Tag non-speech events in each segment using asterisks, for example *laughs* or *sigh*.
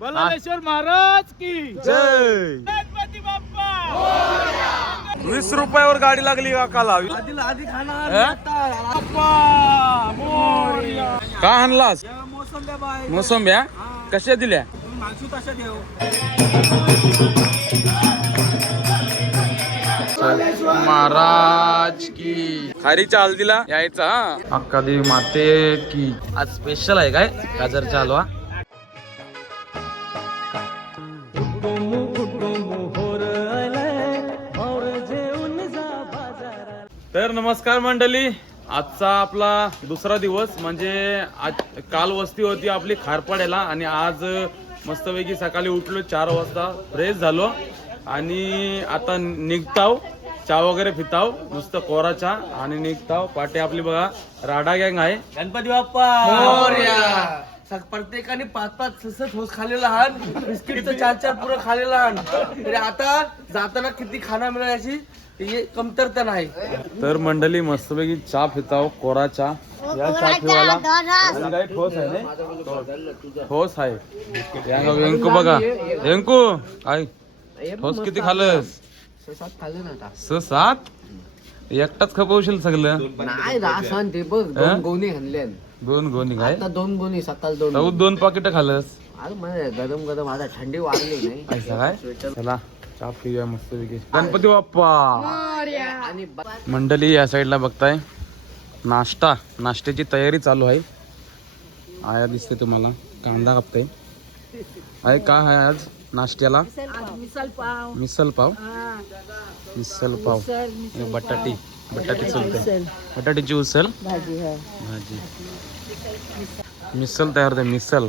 बलालेश्वर महाराज की जय. गणपती बाप्पा. वीस रुपयावर गाडी लागली काकाला आधीला आधी खाणार? बाप्पा. मोरया. का आणलास? मोसंब्या बाय. मोसंब्या? कशा दिल्या? महाराज की. खारीच्या हल्दीला यायचा हा? अक्का देवी माते की. आज स्पेशल आहे काय? गाजरचा हलवा तर नमस्कार मंडळी. आजचा आपला दुसरा दिवस म्हणजे आज काल वस्ती होती आपली खारपाड्याला आणि आज मस्तपैकी सकाळी उठलो चार वाजता फ्रेश झालो आणि आता निघताव चहा वगैरे पिताव नुसतं कोरा चहा आणि निघताव. पाठी आपली बघा राडा गँग आहे. गणपती बाप्पा! सग- प्रत्येकाने पाच पाच सस ठोस खाल्लेला आहात बिस्किटचं चार चार पुरं खाल्लेला आहात तरी आता जाताना किती खाना मिळेल याची हे कमतरता नाही. तर मंडळी मस्तपैकी चहा पिताव कोरा चहा या चहा पिवाला आणि काही ठोस आहे नाही? ठोस आहे. बघा. व्यंकू काय ठोस किती खाल्लं आता स सात एकटाच खपवशील सगळं. नाही रासन ते बघ? दोन गोणी आणले दोन गोणी काय? आता दोन गोणी सकाळ दोन दोन पाकिट मला गरम गरम आता थंडी वाढली नाही. काय? चला. चहा पिऊया मस्त गणपती बाप्पा मंडळी या साईडला बघताय नाश्ता नाश्त्याची तयारी चालू आहे आया दिसते तुम्हाला कांदा कापताय आहे काय आहे आज नाश्त्याला मिसल पाव मिसल पाव मिसल पाव बटाटी बटाटी चुलते बटाट्याची उसल भाजी मिसल तयार होते मिसल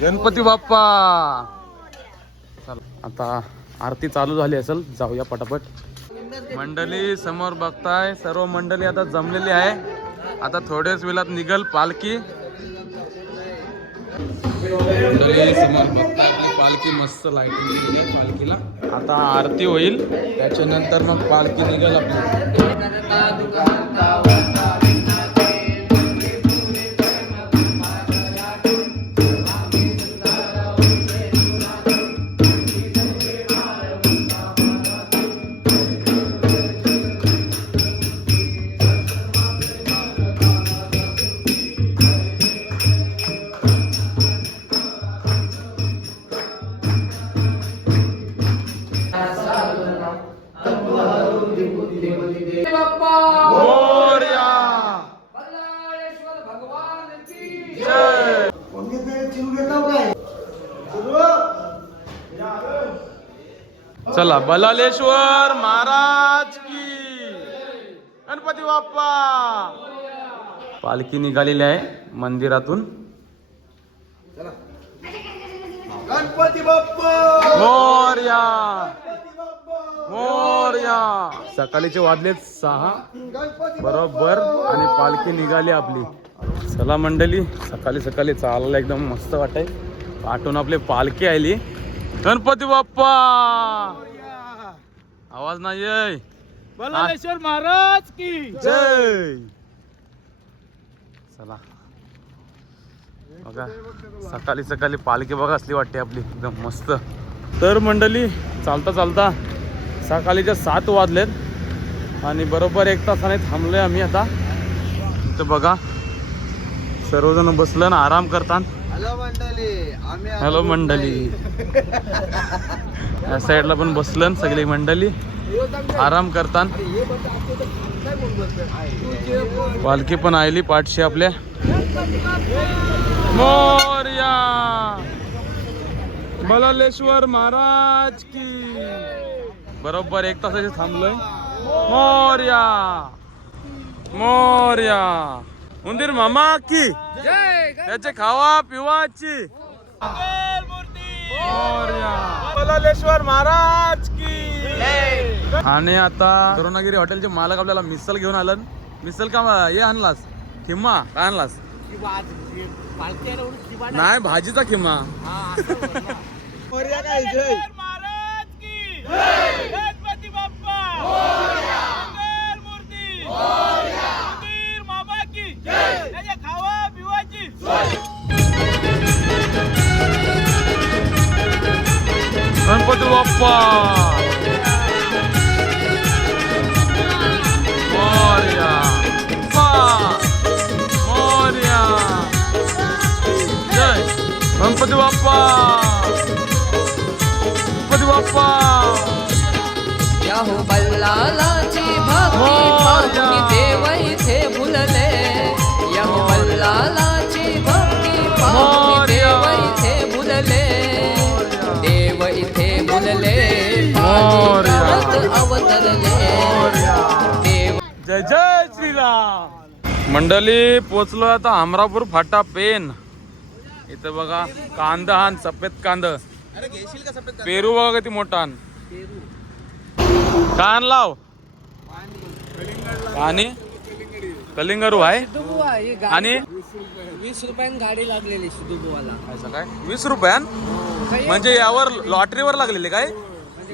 गणपती बाप्पा आता आरती चालू झाली असेल जाऊया पटापट. मंडळी समोर बघताय सर्व मंडळी आता जमलेली आहे. आता थोड्याच वेळात निघल पालखी. मंडळी समोर बघताय आपली पालखी मस्त लाईटिंग केलेली आहे पालखीला. आता आरती होईल त्याच्यानंतर मग पालखी निघल आपली. बलालेश्वर महाराज की. गणपती बाप्पा. पालखी निघालेली आहे मंदिरातून. गणपती बाप्पा. मोरया. मोरया. सकाळीचे वाजलेत सहा. बरोबर. आणि पालखी निघाली आपली. चला मंडळी सकाळी सकाळी चालायला एकदम मस्त वाटतंय. पाठवून आपली पालखी आली गणपती बाप्पा. आवाज नाही येय बलालेश्वर महाराज की जय. चला. बघा सकाळी सकाळी पालखी बघा असली वाटते आपली. एकदम मस्त. तर मंडळी चालता चालता सकाळीच्या सात वाजलेत आणि बरोबर एक तासाने थांबलोय आम्ही आता. इथं बघा सर्वजण बसलं ना आराम करतात. हॅलो मंडळी. आम्ही हॅलो मंडळी. या साईडला पण बसलं सगळी मंडळी आराम करतात पालखी पण आली पाठशी आपल्या. मोरया. बलालेश्वर महाराज की. बरोबर एक तासाचे थांबलोय. मोरया. मोरया. उंदीर मामा की? त्याचे खावा पिवाची. बलालेश्वर महाराज की. आणि आता करुणागिरी हॉटेलचे मालक आपल्याला मिसल घेऊन आलं मिसल का हे आणलास? खिम्मा काय आणलास? नाही भाजीचा खिम्मा. महाराज गणपती बाप्पा मोरया बाप्पा. मोरया जय गणपती बाप्पा गणपती जय जय श्रीराम मंडळी पोचलो आता अमरापूर फाटा पेन इथं बघा कांदा हान सफेद कांद. पेरू बघा किती मोठा. कान लाव? आणि? कलिंगरू आहे? आणि? वीस रुपयान गाडी लागलेली असं काय? वीस रुपयान? म्हणजे यावर लॉटरीवर लागलेली काय?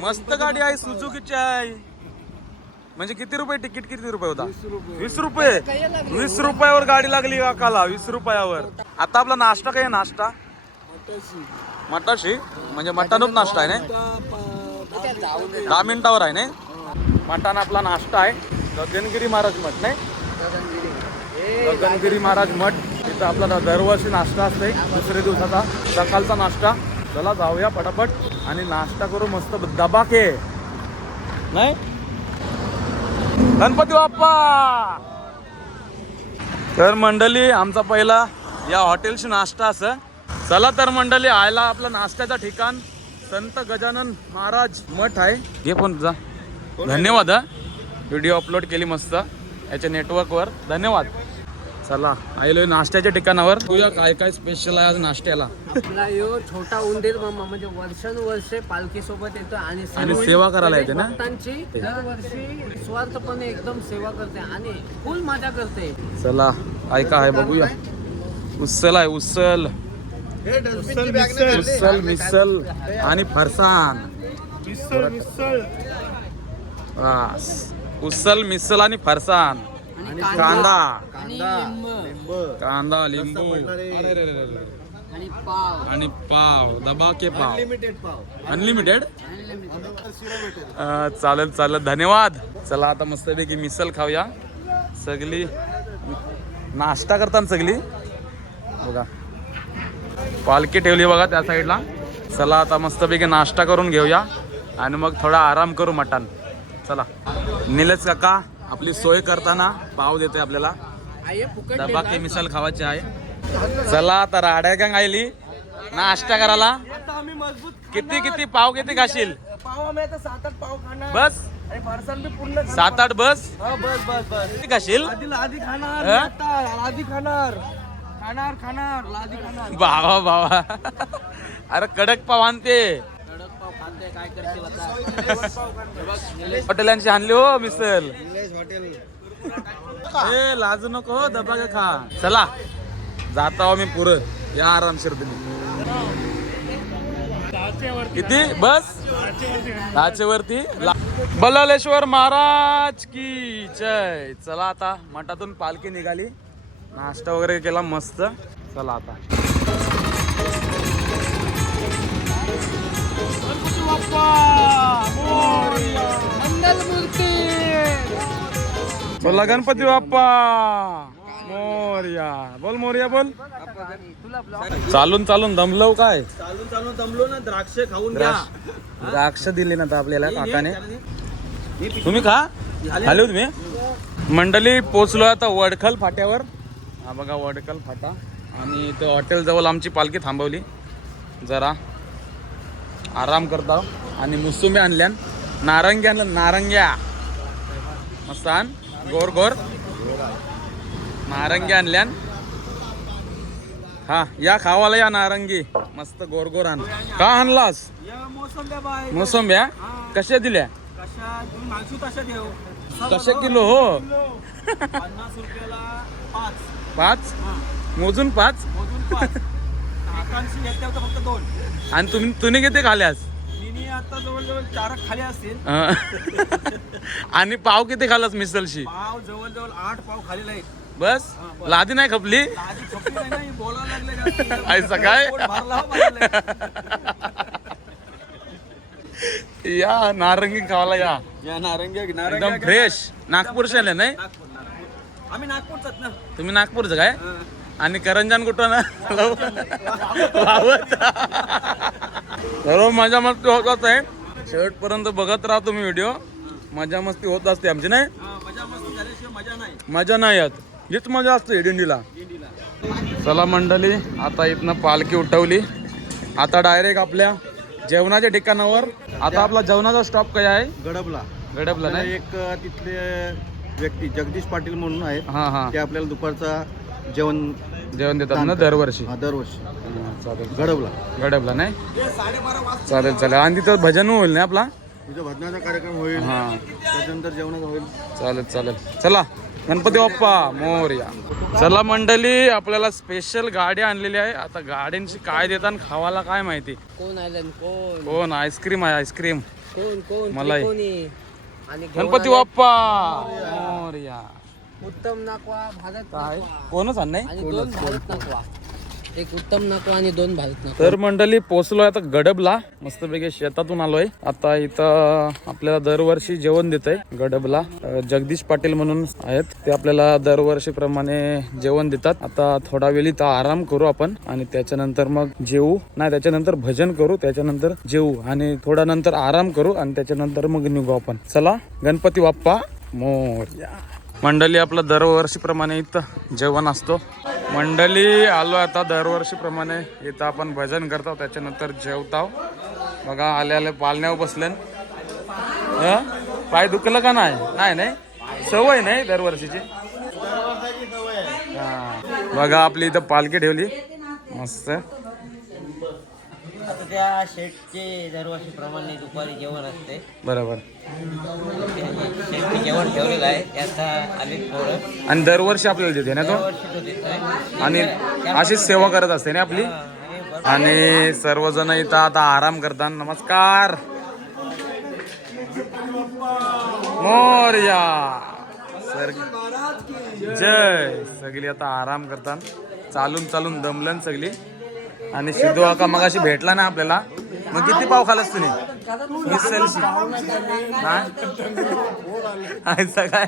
मस्त गाडी आहे सुझुकीची आहे. म्हणजे किती रुपये तिकीट किती रुपये होता? वीस रुपये. वीस रुपयावर गाडी लागली काकाला वीस रुपयावर. आता आपला नाश्ता काय नाश्ता? मटाशी. म्हणजे मटणच नाश्ता आहे ना दहा मिनिटावर आहे ना मटण आपला नाश्ता आहे. गगनगिरी महाराज मठ नाही? गगनगिरी महाराज मठ. तिथं आपला दरवर्षी नाश्ता असते दुसऱ्या दिवसाचा सकाळचा नाश्ता. चला जाऊया पटापट आणि नाश्ता करू मस्त दबाके नाही? गणपती बाप्पा! तर मंडळी आमचा पहिला या हॉटेलशी नाश्ता असं. चला तर मंडळी आयला आपलं नाश्त्याचं ठिकाण. संत गजानन महाराज मठ आहे. घे पण तुझा धन्यवाद हा. व्हिडिओ अपलोड केली मस्त. याच्या नेटवर्कवर धन्यवाद. चला आलोय नाश्त्याच्या ठिकाणावर. तुझ्या काय काय स्पेशल आहे आज नाश्त्याला. आपला यो छोटा उंदीर मामा म्हणजे वर्षानुवर्षे पालखी सोबत येतो आणि सेवा करायला येते ना? भक्तांची दरवर्षी निस्वार्थपणे एकदम सेवा करते आणि फुल मजा करते. चला काय काय आहे बघूया. उसल आहे उसल उसल मिसल आणि फरसाण बस. उसल मिसल आणि फरसाण आणि कांदा. आणि लिंब. कांदा लिंबू. अरे रे रे. आणि पाव. आणि पाव दबाके पाव. अनलिमिटेड चालेल चालेल. धन्यवाद. चला आता मस्तपैकी मिसल खाऊया. सगळी नाश्ता करताना सगळी. बघा. पालखी ठेवली बघा त्या साईडला. चला आता मस्तपैकी नाश्ता करून घेऊया. आणि मग थोडा आराम करू मटण. चला. निलेश काका आपली सोय करताना पाव देते आपल्याला. आई फुकट डबाके मिसल खावायची आहे. चला आता राड्या गंग आयली. नाश्ता करायला. किती किती पाव किती खाशील? पाव आम्ही आता सात आठ पाव खाणार. बस. सात आठ बस. बस बस बस. किती खाशील? खाणार खाणार. बावा बावा अरे कडक पाव आणते. हॉटेलांची आणली हो मिसल ए लाजू नको दबा का खा. चला. जाता हो मी पुरं. या आरामशीर तुम्ही किती? बस? दहाच्या वरती ला- बलालेश्वर महाराज की जय. चला आता मठातून पालखी निघाली. नाश्ता वगैरे केला मस्त. चला आता. बोला गणपती बाप्पा. मोर्या. बोल मोर्या बोल. चालून चालून दमलव काय? चालून चालून जमलो ना द्राक्ष खाऊन द्राक्ष. द्राक्ष दिली ना आता आपल्याला काकाने. तुम्ही खा. आले? हो तुम्ही. मंडळी पोचलो आता वडखल फाट्यावर. हा बघा वडखल फाटा. आणि इथं हॉटेल जवळ आमची पालखी थांबवली. जरा आराम करता. आणि मुसुंबी आणल्या नारंगी आणलं. नारंग्या. मस्त आण. गोर गोर. नारंगी आणल्यान. हा या खावाला या नारंगी. मस्त गोर गोर आण. का आणलास? या मोसंब्या बाय. मोसंब्या? कशा दिल्या? कशा? किलो? हो. पाच. मोजून पाच? आणि तुम्ही तुम्ही किती खाल्यास आता जवळजवळ चार खाली असतील. आणि पाव किती खाल्लास मिसलशी पाव जवळजवळ आठ पाव खालेले आहेत बस? लादी नाही खपली. ऐसा काय? *laughs* या नारंगी खावाला या. नारंगी एकदम फ्रेश नागपूरचे आले नाही? आम्ही नागपूरचाच ना. तुम्ही नागपूरचं काय? आणि करंजन कुठं ना? *laughs* *laughs* सर्व मजा मस्ती होतच आहे शेवट पर्यंत बघत राहा तुम्ही व्हिडिओ मजा मस्ती होत असते आमची नाही? मजा मस्ती झाल्याशिवाय मजा नाही. मजा नाही येत. हीच मजा असते दिंडीला. चला मंडळी आता इथनं पालखी उठवली. आता डायरेक्ट आपल्या जेवणाच्या ठिकाणावर. आता आपला जेवणाचा स्टॉप काय आहे? गडबला. आपल्याला नाही? एक तिथले व्यक्ती जगदीश पाटील म्हणून आहेत. हा हा. ते आपल्याला दुपारचा जेवण जेवण देतात ना दरवर्षी. हा, दरवर्षी. चालेल. गडबला. गडपला नाही? चालेल चालेल. आणि तिथं भजन होईल ना आपला? तिथं भजनाचा कार्यक्रम होईल. हा. त्याच्यानंतर जेवणाचा होईल. चालेल चालेल. चला गणपती बाप्पा मोरया. चला मंडळी आपल्याला स्पेशल गाडी आणलेली आहे. आता गाड्यांची काय देतात खावाला काय माहिती? कोण आलं कोण? कोण? आईस्क्रीम आहे आईस्क्रीम. कोण कोण? आणि गणपती बाप्पा मोरया. उत्तम नाकवा भारत काय? नाकवा. कोणच आण नाही? आणि दोन भारत नाकवा. एक उत्तम नाकवा आणि दोन भारत नाकवा. तर मंडळी पोचलोय आता गडबला. मस्तपैकी शेतातून आलोय. आता इथं आपल्याला दरवर्षी जेवण देत आहे गडबला. अं, जगदीश पाटील म्हणून आहेत. ते आपल्याला दरवर्षी प्रमाणे जेवण देतात. आता थोडा वेळ इथं आराम करू आपण आणि त्याच्यानंतर मग जेवू नाही त्याच्यानंतर भजन करू त्याच्यानंतर जेवू आणि थोडा नंतर आराम करू आणि त्याच्यानंतर मग निघू आपण. चला गणपती बाप्पा मोरया. मंडळी आपलं दरवर्षीप्रमाणे इथं जेवण असतो. मंडळी आलो आता दरवर्षीप्रमाणे. इथं आपण भजन करतो त्याच्यानंतर जेवताव. बघा आले आले पालण्यावर बसले पाय दुखलं का नाही? नाही नाही. सवय नाही दरवर्षीची. हा. बघा आपली इथं पालखी ठेवली. मस्त. आता त्या शेटचे दरवर्षीप्रमाणे दुपारी जेवण असते. बरोबर. जेवण ठेवलेलं आहे. त्याचा आम्ही पोरं आणि दरवर्षी आपल्याला देते ना तो? दरवर्षी आणि अशीच सेवा करत असते ना आपली? आणि सर्वजण इथं आता आराम करतात. नमस्कार. मोर्या. सर जय. सगळी आता आराम करतात. चालून चालून दमलन सगळी. आणि सिद्धू आका मगाशी भेटला ना आपल्याला? मग किती पाव खालास तुम्ही? सेल्सी नाही काय?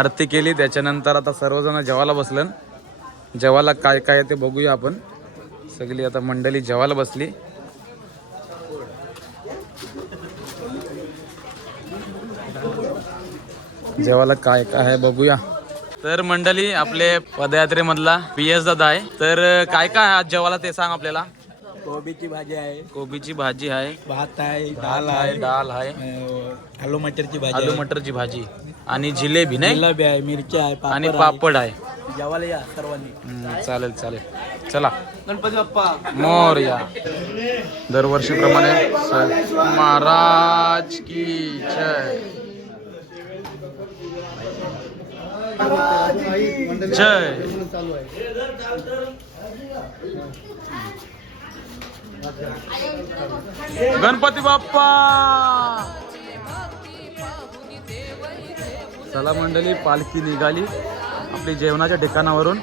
आरती केली त्याच्यानंतर आता सर्वजण जेवायला बसलं जेवायला काय काय आहे ते बघूया आपण. सगळी आता मंडळी जेवायला बसली. जेवायला काय काय आहे बघूया. तर मंडळी आपले पदयात्रेमधला पी एस दादा आहे. तर काय काय आहे आज जेवायला ते सांग आपल्याला. कोबीची भाजी आहे. कोबीची भाजी आहे. भात आहे दाल आहे डाळ आहे. आलू मटरची भाजी आलू मटरची भाजी. आणि जिलेबी नाही? जिलेबी आहे मिरची आहे आणि. पापड आहे. जेवायला या सर्वांनी. हम्म, चालेल चालेल. चला. गणपती बाप्पा. मोर या. दरवर्षीप्रमाणे स- महाराज की जय. जय. गणपती बाप्पा! चला मंडळी पालखी निघाली आपली जेवणाच्या ठिकाणावरून.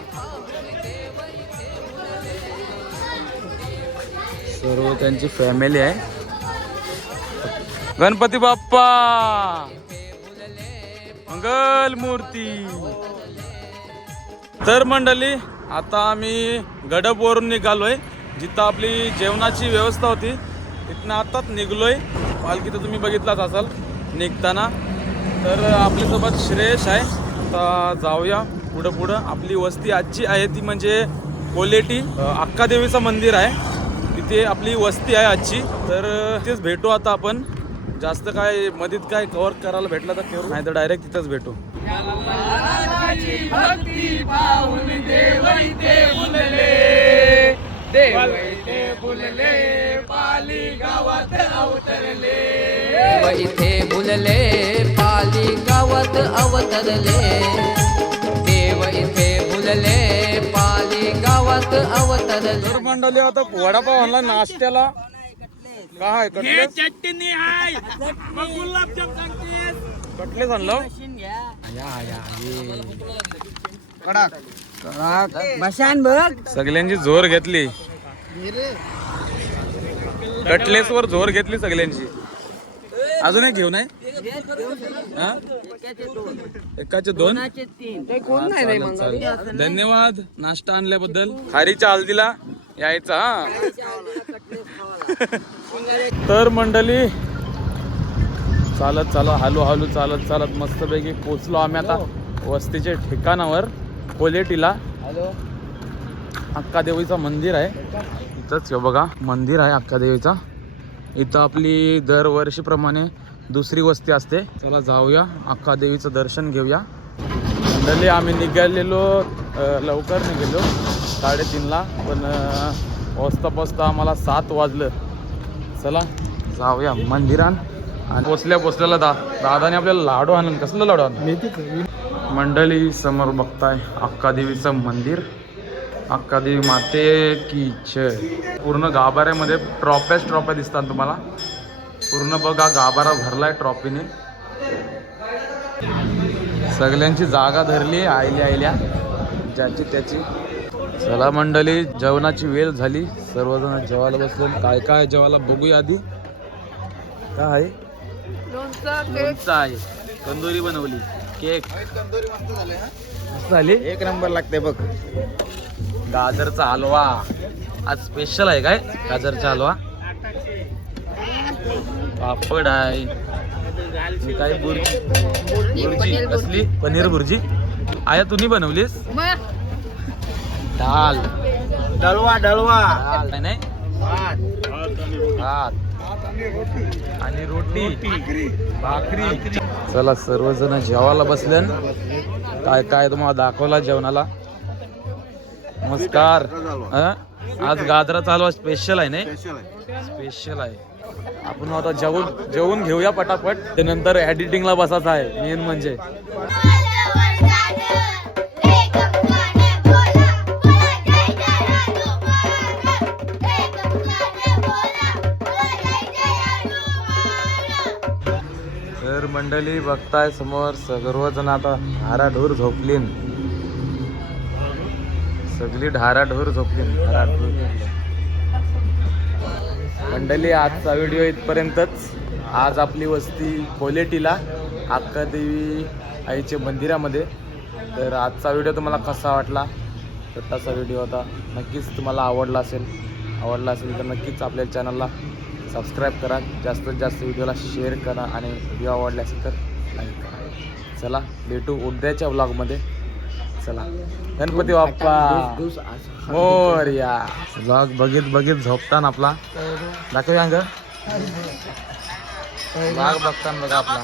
सर्व त्यांची फॅमिली आहे. गणपती बाप्पा! मंगल मूर्ती! तर मंडळी आता आम्ही गडपवरून निघालोय. जिथं आपली जेवणाची व्यवस्था होती तिथनं आताच निघलोय. पालखी तर तुम्ही बघितलाच असाल निघताना. तर आपल्यासोबत श्रेयश आहे. आता जाऊया पुढं पुढं. आपली वस्ती आजची आहे ती म्हणजे कोलेटी अक्कादेवीचं मंदिर आहे. तिथे आपली वस्ती आहे आजची. तर तिथेच भेटू आता आपण. जास्त काय मधीत काय कव्हर करायला भेटला तर करू. नाही तर डायरेक्ट तिथंच भेटू. देव इथे बुलले पाली गावात अवतरले. देव इथे बुलले पाली गावात अवतरले. तर मंडळी आता वडापाव आणला नाश्त्याला काय कटलेस कटलेस आणलं? या या ये. बशान बघ. सगळ्यांची जोर घेतली. कटलेस वर जोर घेतली सगळ्यांची. अजून एक घेऊन आहे? एकाचे दोन. धन्यवाद नाश्ता आणल्याबद्दल. खारीच्या हल्दीला यायचा हा. तर मंडळी चालत चालत हलू हलू चालत चालत मस्तपैकी पोचलो आम्ही आता वस्तीच्या ठिकाणावर. कोलेटीला अक्का देवीचं मंदिर आहे. इथंच बघा मंदिर आहे अक्का देवीचा इथं आपली दरवर्षीप्रमाणे दुसरी वस्ती असते. चला जाऊया अक्का देवीचं दर्शन घेऊया. मंडळी आम्ही निघालेलो लवकर निघालो साडेतीनला पण अ, पोचता पोचता आम्हाला सात वाजलं. चला जाऊया. मंदिरात आणि पोचल्या पोचल्याला दा दादाने आपल्याला लाडू आणलं. कसलं लाडू आणलं? मंडळी समोर बघताय अक्का देवीचं मंदिर. अक्का देवी माते की जय. पूर्ण गाभाऱ्यामध्ये ट्रॉप्याच ट्रॉप्या दिसतात तुम्हाला. पूर्ण बघा गाभारा भरलाय ट्रॉफीने सगळ्यांची जागा धरली आयल्या आयल्या. ज्याची त्याची. चला मंडळी जेवणाची वेळ झाली. सर्वजण जेवायला बसलो. काय काय जेवायला बघूया आधी. काय आहे? आहे. कंदोरी बनवली. केक. मस्त झाली एक नंबर लागते बघ. गाजरचा हलवा. आज स्पेशल आहे काय? गाजरचा हलवा? पापड आहे. काय बुर्जी? बुर्जी कसली? पनीर बुर्जी. आया तुम्ही बनवलीस? डाल डळवा डळवा डाल नाही, नाही? भात. आणि रोटी. भाकरी. चला सर्वजण जेवायला बसल्यान काय काय तुम्हाला दाखवला जेवणाला? नमस्कार. आज गाजरा चालवा स्पेशल आहे नाही? स्पेशल आहे. स्पेशल आहे आपण आता जेवून जेवून घेऊया पटापट. त्यानंतर एडिटिंगला बसायचं आहे मेन म्हणजे. मंडळी बघताय समोर सर्वजण आता ढाराढोर झोपलीन. सगळी ढाराढोर झोपलीन. ढाराढोर मंडळी आजचा व्हिडिओ इथपर्यंतच. आज आपली वस्ती कोलेटीला अक्कादेवी आईच्या मंदिरामध्ये. तर आजचा व्हिडिओ तुम्हाला कसा वाटला? तर तसा व्हिडिओ होता नक्कीच तुम्हाला आवडला असेल. आवडला असेल तर नक्कीच आपल्या चॅनलला सबस्क्राईब करा. जास्तीत जास्त व्हिडिओला शेअर करा आणि व्हिडिओ आवडला असेल तर लाईक करा. चला भेटू उद्याच्या ब्लॉगमध्ये चला. गणपती बाप्पा. मोरया. ब्लॉग बघित बघित झोपताना आपला. दाखवूया अंग ब्लॉग बघताना बघा आपला.